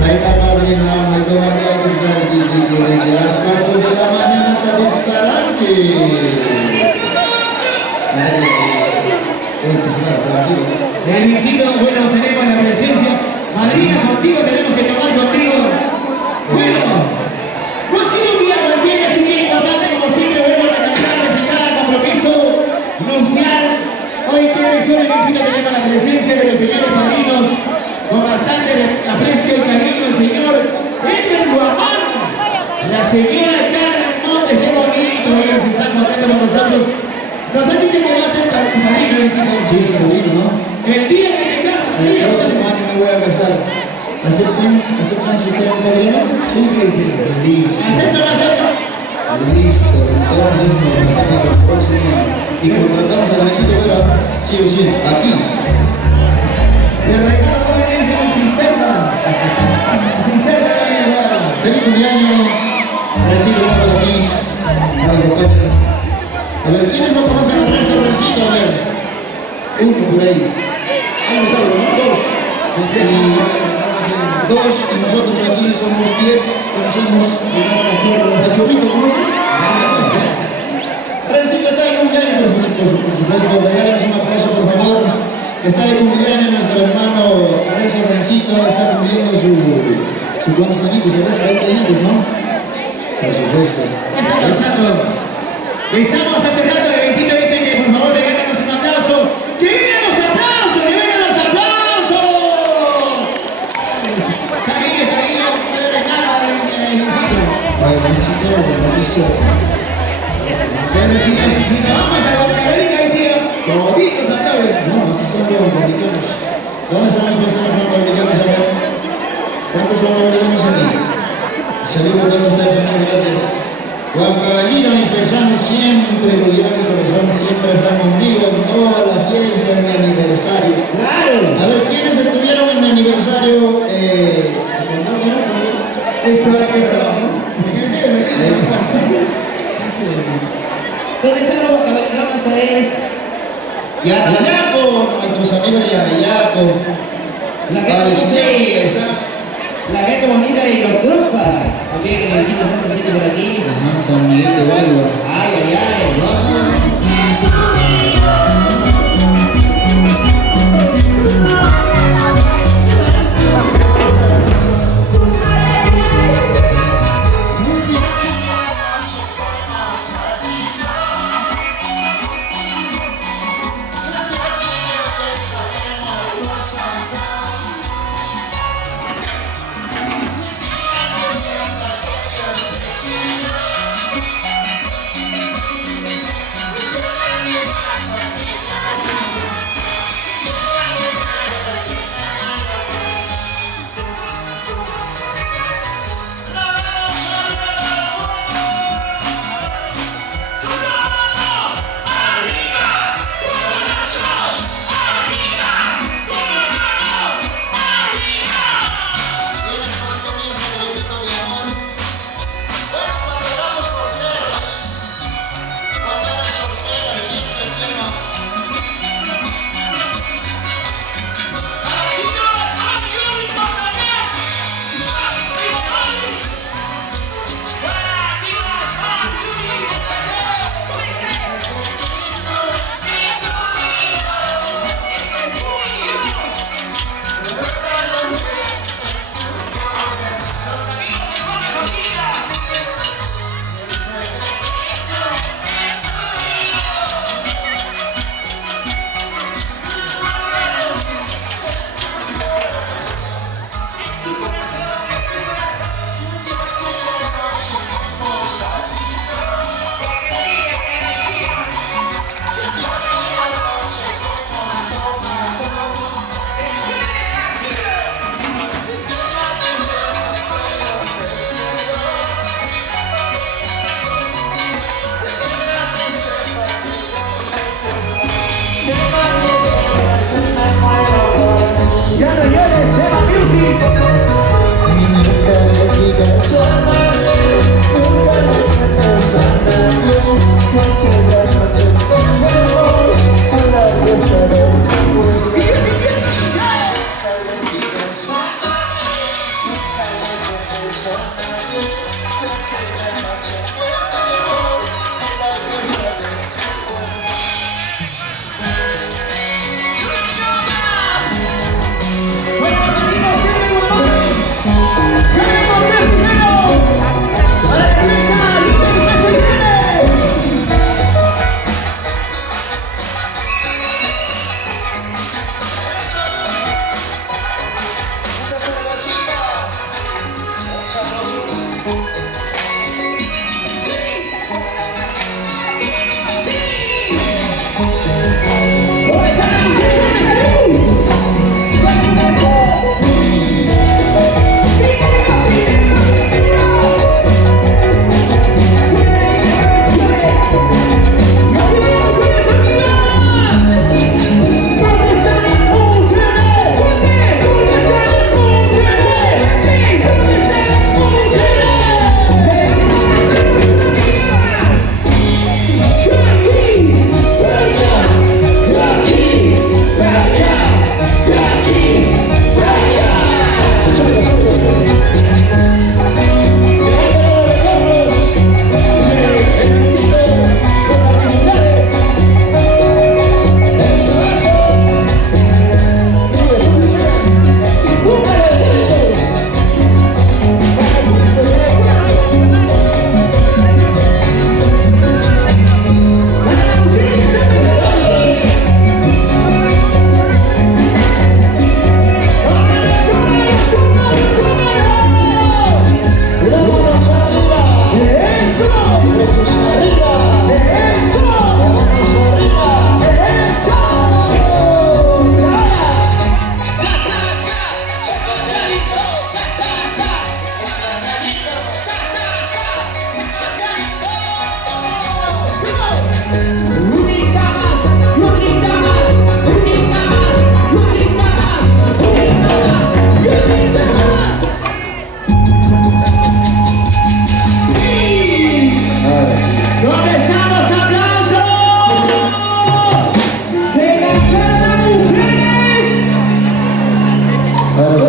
Baiklah padrino, muy tomate desde las 4 de la mañana hasta disparante. Luisito, bueno, tenemos la presencia. Madrina, contigo tenemos que tomar contigo. Bueno, no ha sido un día cualquiera, es un día importante como siempre. Bueno, la cantidad presentada, compromiso nupcial. Hoy que mejor Luisito tenemos la presencia de los señores padrinos. Con bastante aprecio y cariño el señor Edwin Guamán, la señora Carmen Montes de Bonito, ellos están contentos con nosotros. Nos han dicho que va a ser padrino, sí, padrino, ¿no? el día que te casas, el próximo año me voy a casar. ¿Aceptan si será padrino? Sí. Listo. ¿Aceptan? Listo, entonces nos vemos el próximo año. Y contratamos a la mesita, ¿verdad? Sí o sí, aquí. El regalo es el sistema. Feliz cumpleaños. Rencito, vamos aquí. Para el bocacho. A ver, ¿quiénes no conocen a Renzo Rencito? A ver. Uno por ahí. Vamos a ver, ¿no? Dos. Y nosotros aquí somos 10. Conocemos a Chorrito, ¿conoces? Rencito está de cumpleaños, por supuesto. Regálanos un aplauso, por favor. Está de cumpleaños nuestro hermano Renzo Rencito, está cumpliendo su cuantos añitos, 40 añitos, ¿no? Por supuesto. Estamos hace rato de visita, dicen que por favor regálenos un aplauso. ¡Que vengan los aplausos! ¡Que vengan los aplausos! Cariño, no le regala a Luisito. Bueno, así sea. Bueno, si nos vamos a Guatemala, decía, toditos aplausos. No, aquí están los americanos. ¿Dónde están las personas norteamericanas acá? ¿Cuántos son norteamericanos aquí? Saludos a todos ustedes, amigos, gracias. Juan Caballino, mis personas siempre lo llevan mi corazón, siempre están conmigo en toda la fiesta de mi aniversario. ¡Claro! A ver, ¿quiénes estuvieron en mi aniversario? Esto es eso, ¿no? ¿Dónde están los caballeros? Vamos a ver. Y a Ayaco, nuestros amigos de Ayaco. La gente bonita de los tropas. También que necesito un presente por aquí. Ajá, San Miguel de Valor. Ay.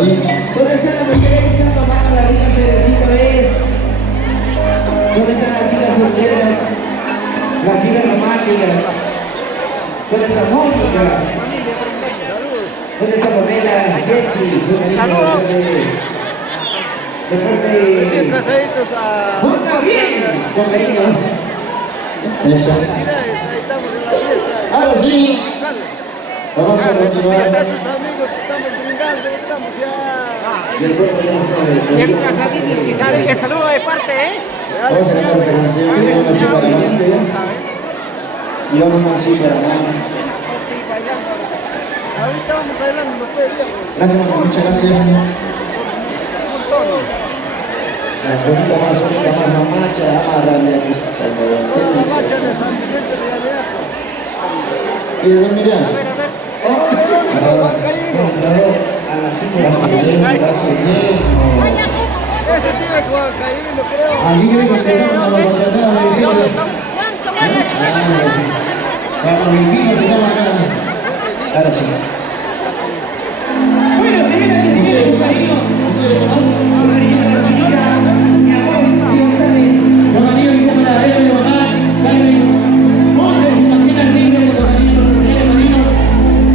sí. ¿Dónde están las mujeres echando mano a la rica cerecita, ¿dónde están las chicas solteras? Las chicas románticas. ¿Dónde está Mónica? ¿Dónde está Pamela? Jessie. Saludos. De parte Recién casaditos a ¡Ponga bien! Con cariño. Eso. felicidades, ahí estamos en la fiesta. Ahora sí, vamos a Y continuar. hasta sus amigos estamos brindando, estamos ya. Y el cuerpo ya no sabe. Y el casaditos que sale, el saludo de parte, ¿eh? Vamos a cantar esta canción. Y vamos así para adelante. Y vamos así para adelante. Ahorita vamos bailando, no puede ir. Gracias, Marco, muchas gracias. La bonita más bonita, más mamacha, amarrarle aquí. Toda la marcha de San Vicente de Aleaco. Y de mira. A las 5 de la Brazo mañana. lleno, brazo lleno. Ese tío es Juan Caíno, creo. Aquí creo que se llama la contratada de Vicente. Vamos, Vikingo se llama acá. Ahora sí. Bueno, señoras y señores, con cariño. Con cariño para la chiquita. Mi amor, Dios sabe. Con cariño dice para la mi mamá. Dale. Otra información al ritmo. Con cariño para los señores marinos.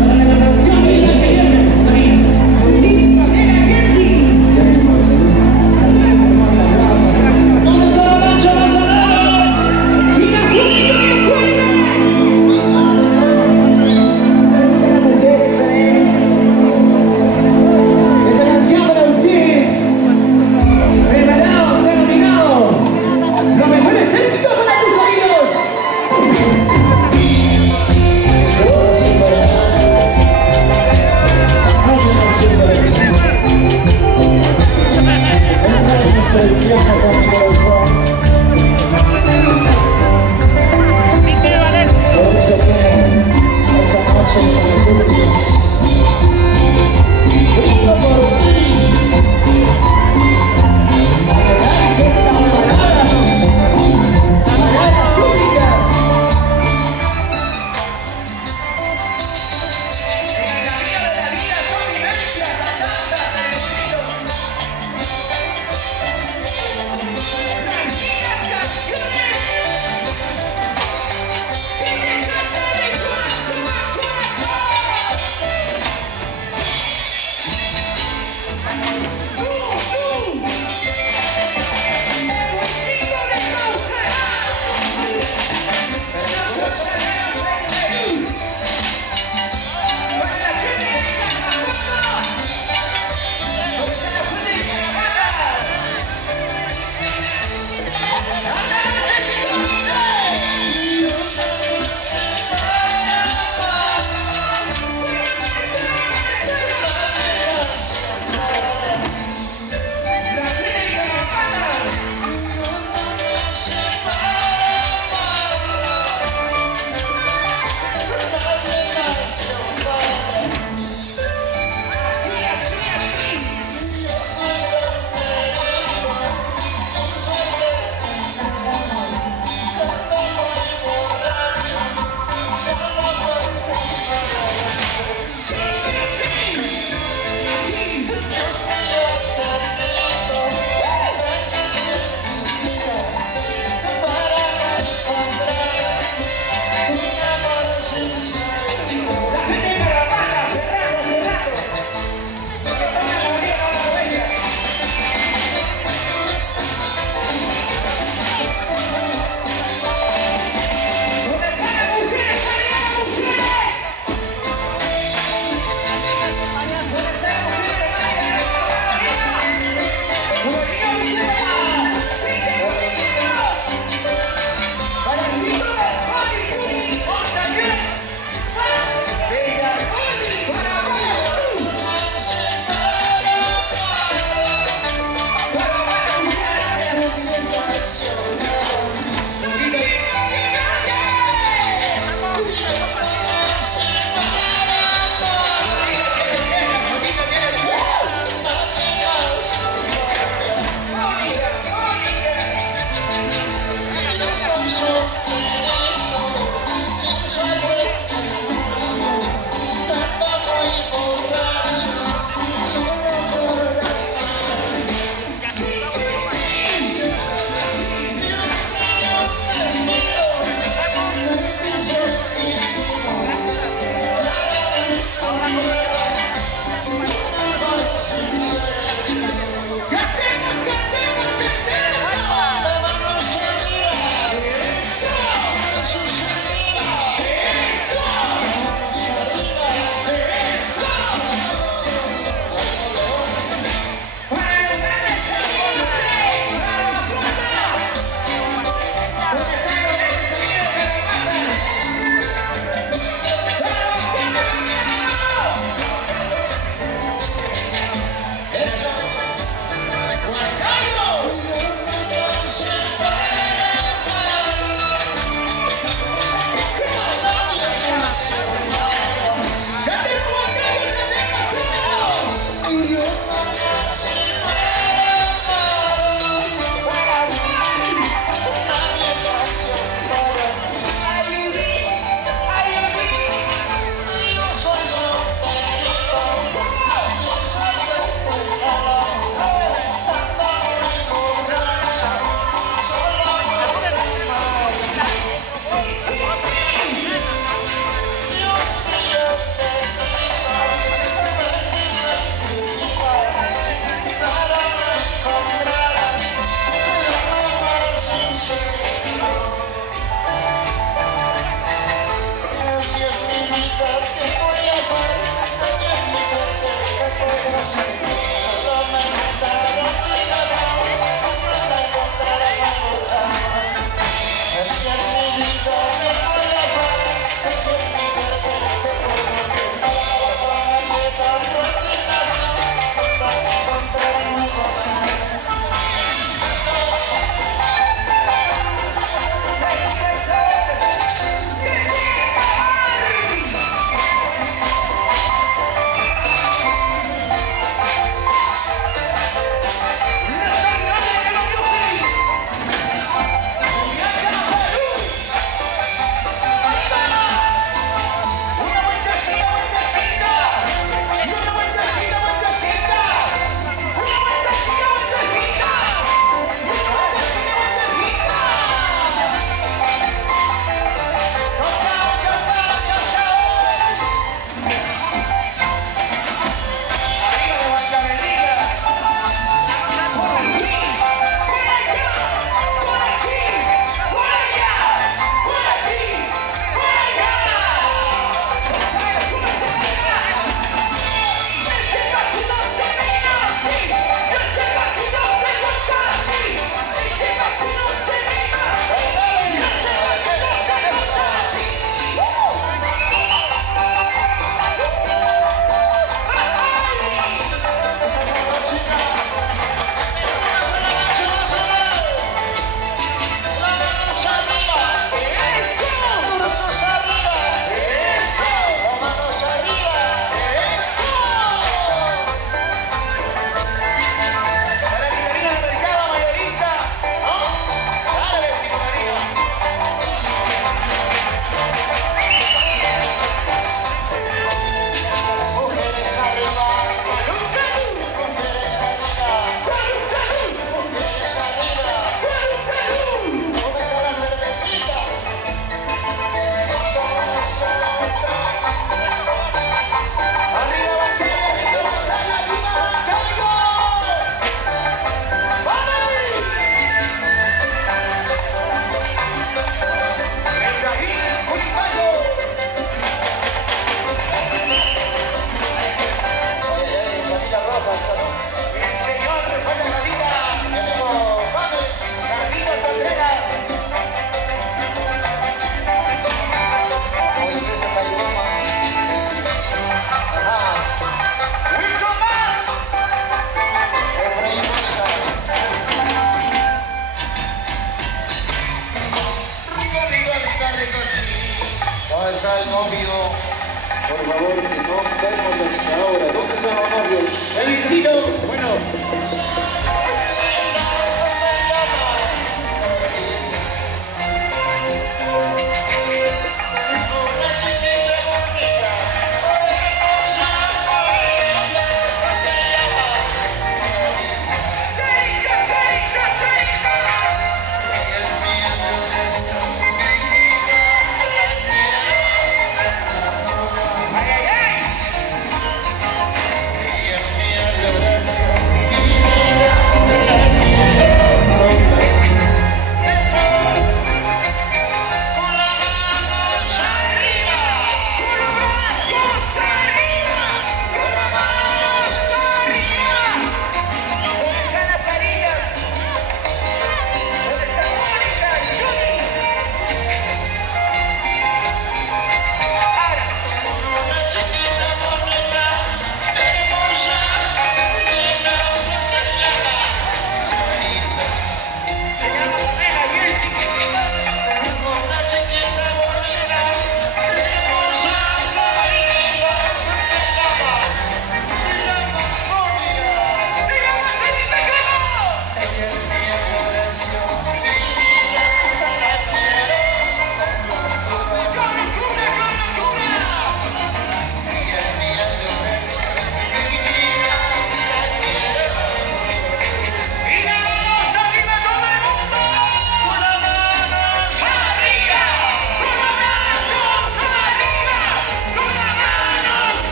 Para la grabación de la H&M. Con cariño. Lindo, Pamela, Jessie. Ya mismo, salud. ¿Dónde está la mancha más sonora? ¡Siga Julio y acuerda! ¿Dónde están las mujeres vemos hasta ahora. ¿Dónde están los novios? Felicito, bueno.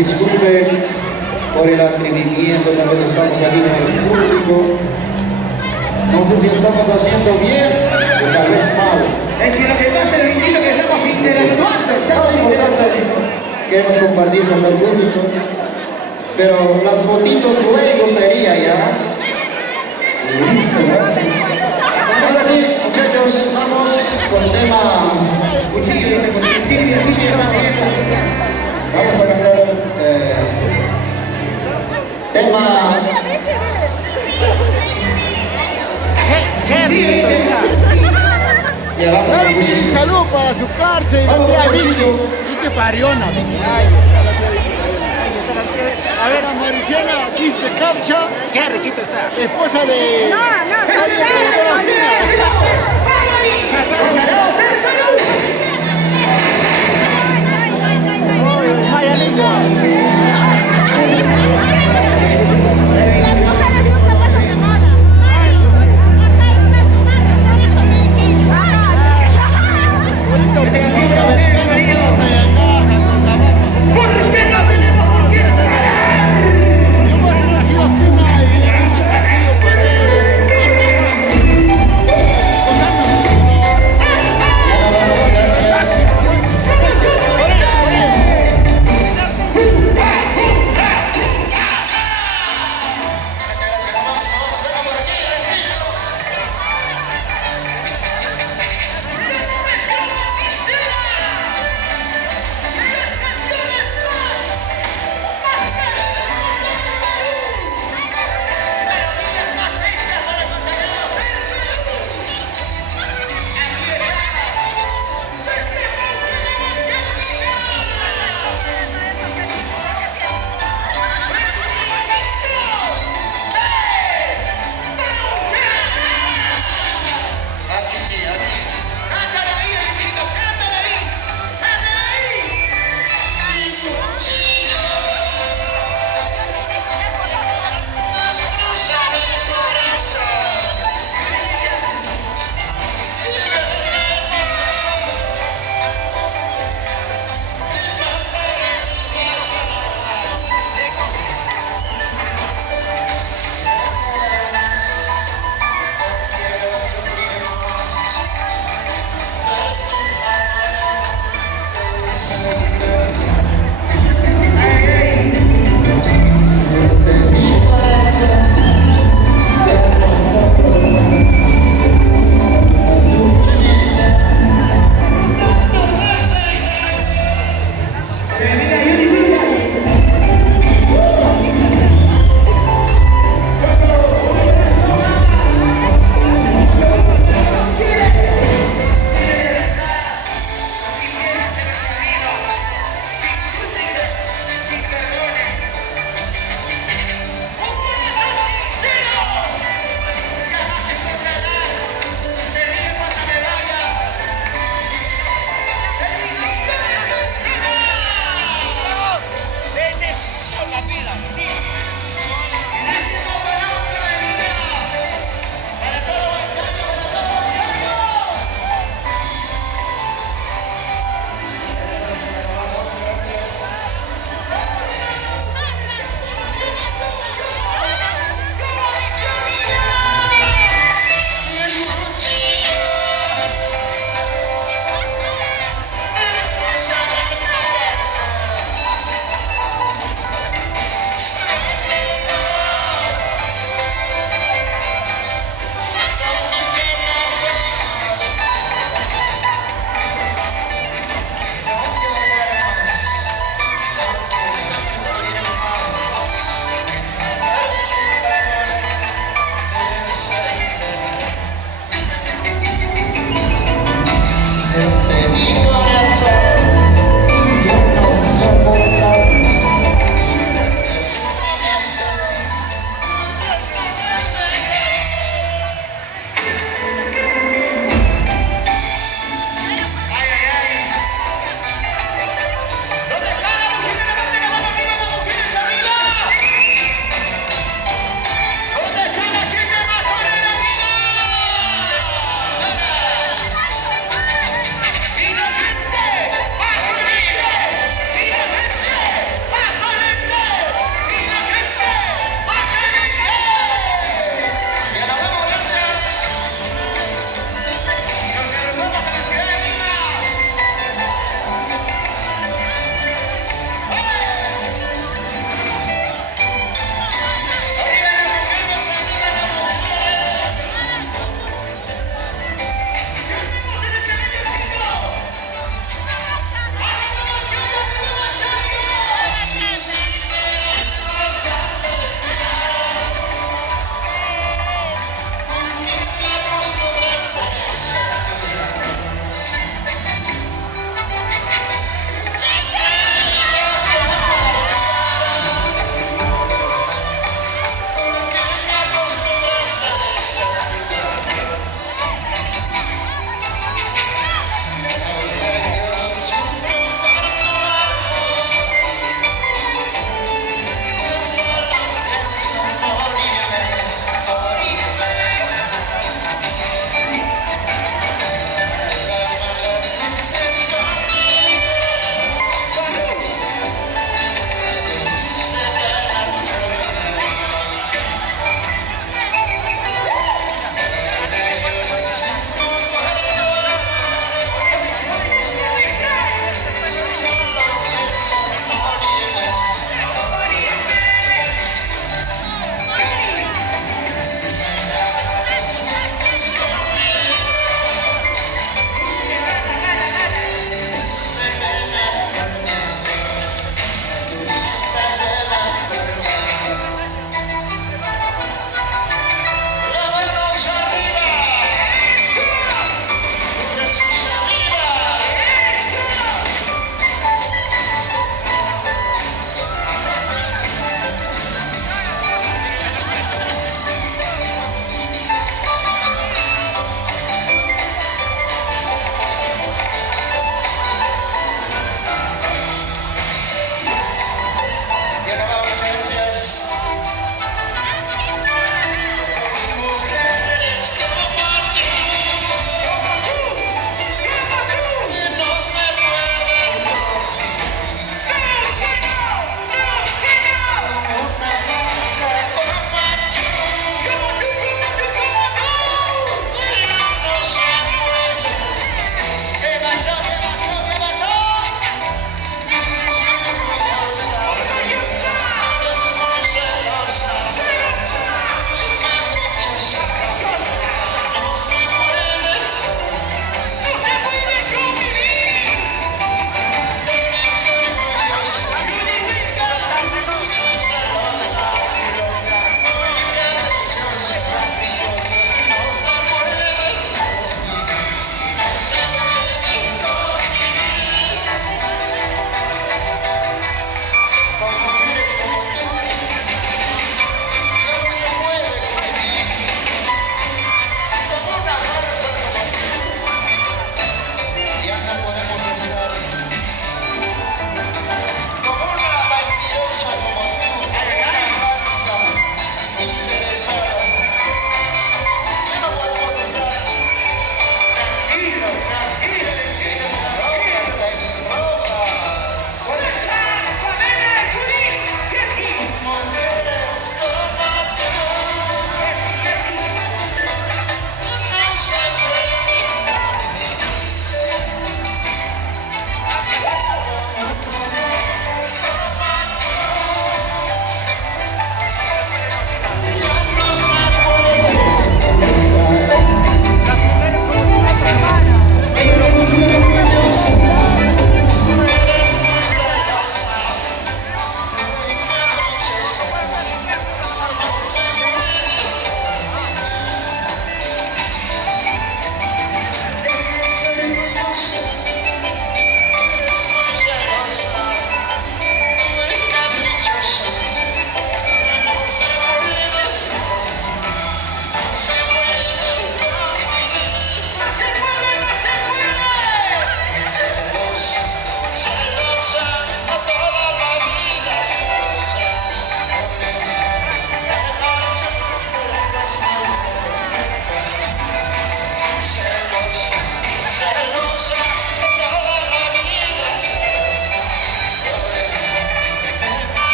Disculpen por el atrevimiento, tal vez estamos aquí con el público. No sé si estamos haciendo bien o tal vez mal. Es que lo que pasa es, Luisito, que estamos interactuando, estamos interactuando. Queremos compartir con el público. Pero las fotitos luego sería ya. Listo, gracias. Ahora sí, muchachos, vamos con el tema. Cuchillo, dice, cuchillo. Silvia, está bien. Vamos a cantar tema. Cuchillo, dice. Ya vamos a Un saludo para su parche y la Vamos, tía cuchillo. Vicky. Y que pariona. A ver, a Mariciana Quispe Capcha, Qué riquito está. esposa de... No, Maya Lingua. las mujeres nunca pasan de moda. Gracias.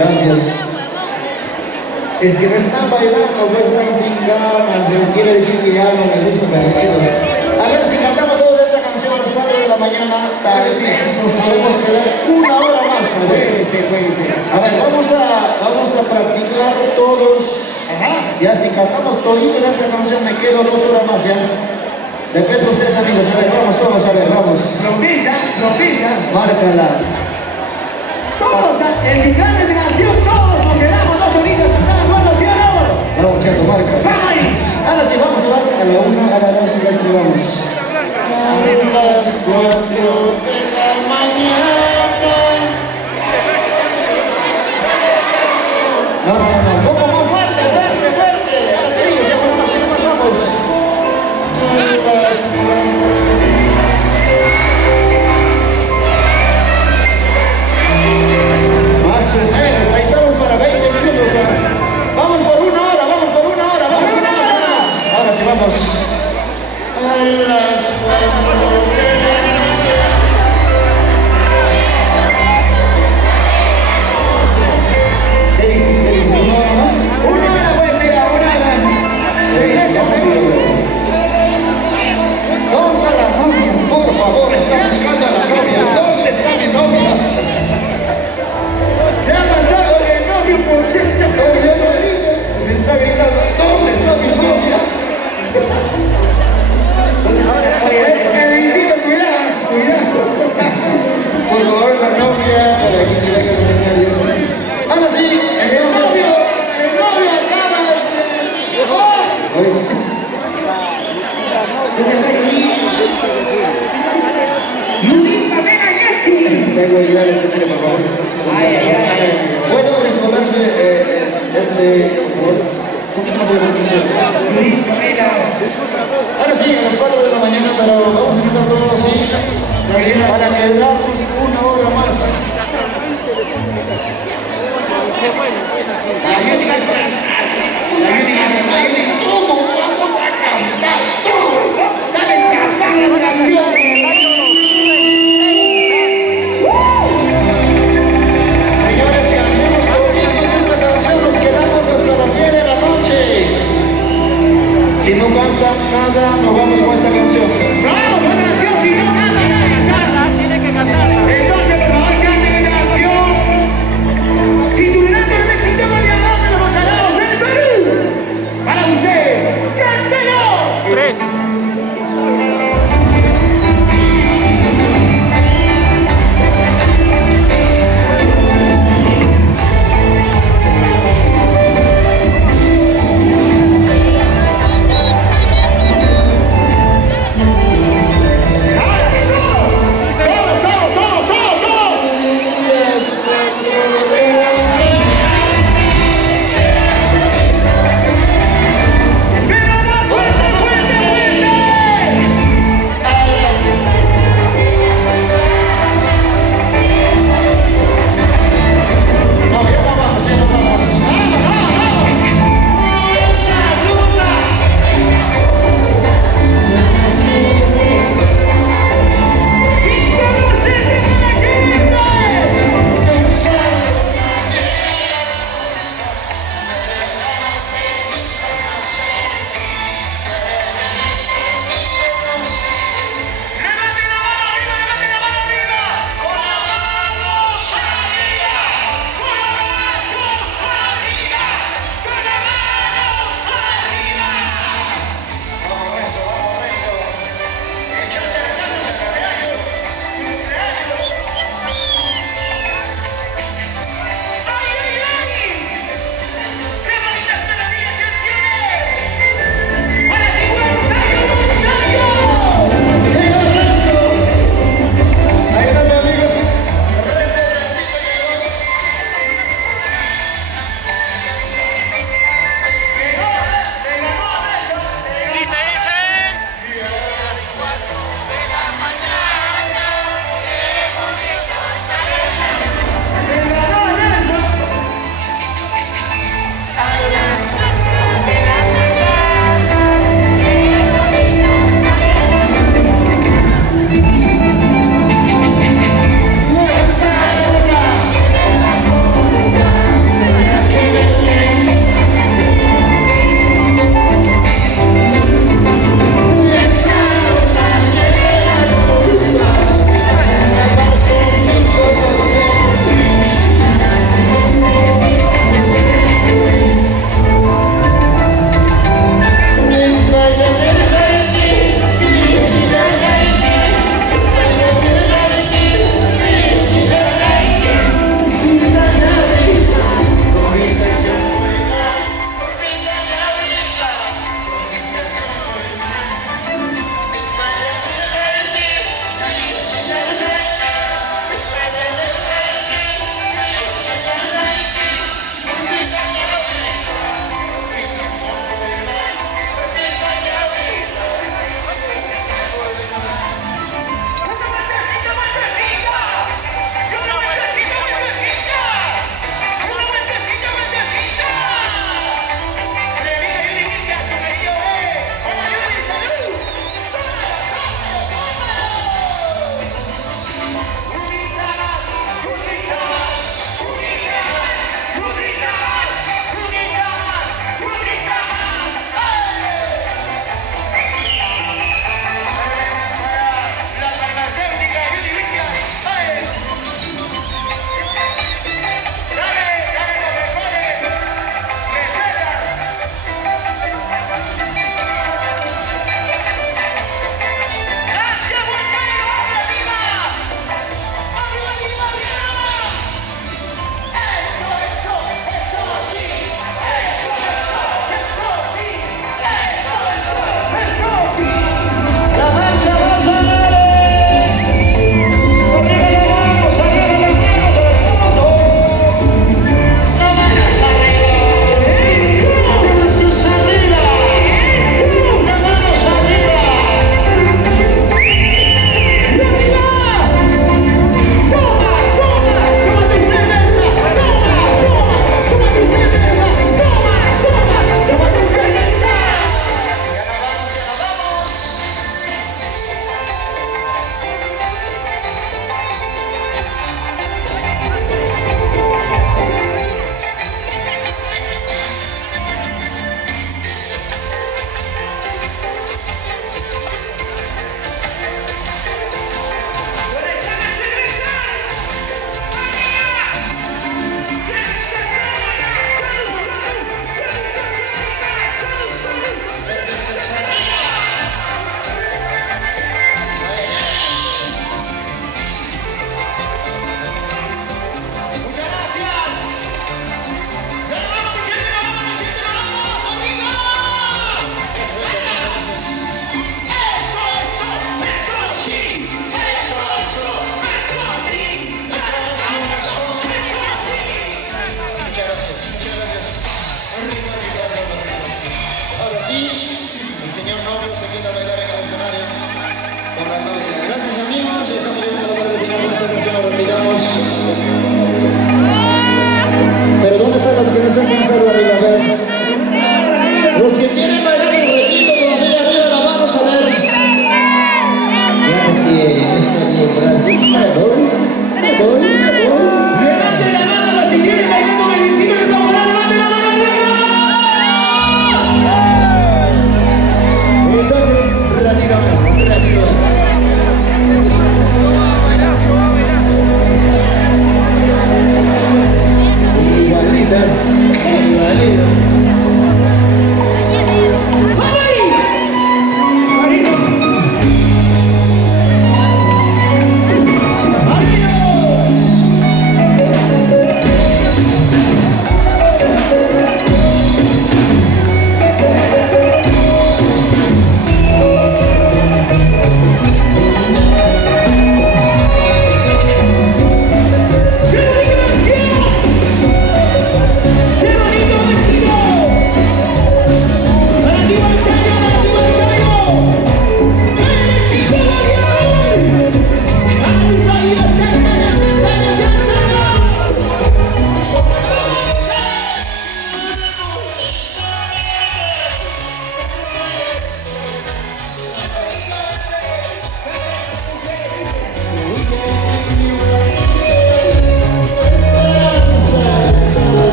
Gracias. Es que no están bailando, no están sin ganas. Quiere decir que ya no me gusta, pero chicos. A ver si cantamos todos esta canción a las 4 de la mañana. Tal vez nos podemos quedar una hora más. A ver, a ver, vamos a practicar todos. Ya si cantamos toditos esta canción me quedo 2 horas más ya. Depende de ustedes, amigos. A ver, vamos todos, a ver, vamos. Promesa. Márcala. Todos, el gigante de canción, todos nos quedamos 2 horitas a cada cuarto, ¿sí o no? Vamos, chato, marca. ¡Vamos ahí! Ahora sí, vamos a dar a la 1, a la 2 y a la 3, vamos. A las 4 de la mañana. No, un poco más fuerte. A ver, te digo, si hago más, vamos. A las 4. Más o menos, ahí estamos para 20 minutos. Vamos por una hora, vamos una más. Ahora sí, vamos. A las 4 de la mañana. ¿Qué dices? ¿Una hora más? Una hora puede ser, una hora. 60 segundos. ¿Dónde está la novia? Por favor, está buscando a la novia. ¿Dónde está mi novia? ¿Qué ha pasado el novio por ese Oye, me está gritando, ¿dónde está mi novia? Necesito cuidado. Por favor, la novia, para aquí que venga el escenario. Ahora sí, tenemos El novio acaba de... ¡Oh! Seguridad del escenario, por favor. ¿Puedo resolverse por favor? Un poquito más de información. Ahora sí, a las 4 de la mañana, pero vamos a quitar todo así para quedarnos una hora más. Todo vamos a cantar, todo. Dale, canta la canción. Señores, cantemos toditos esta canción, nos quedamos hasta las 10 de la noche. Si no cantan nada, nos vamos con esta canción. ¡Vamos, con canción! Si no canta nada, Tiene que cantarla. entonces, por favor, canten la canción. Titulando el éxito de los salados del Perú. Para usted.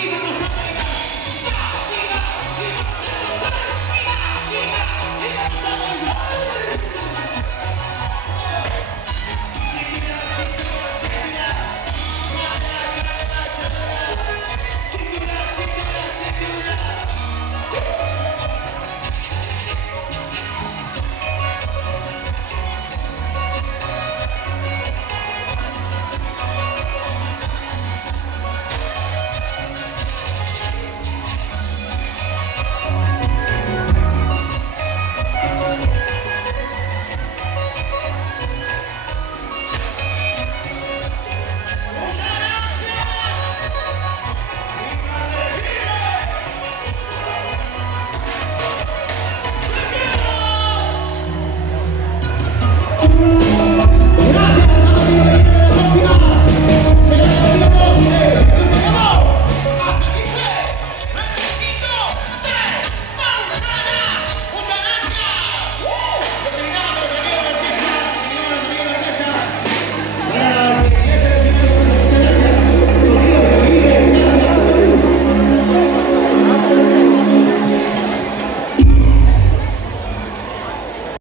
Y vamos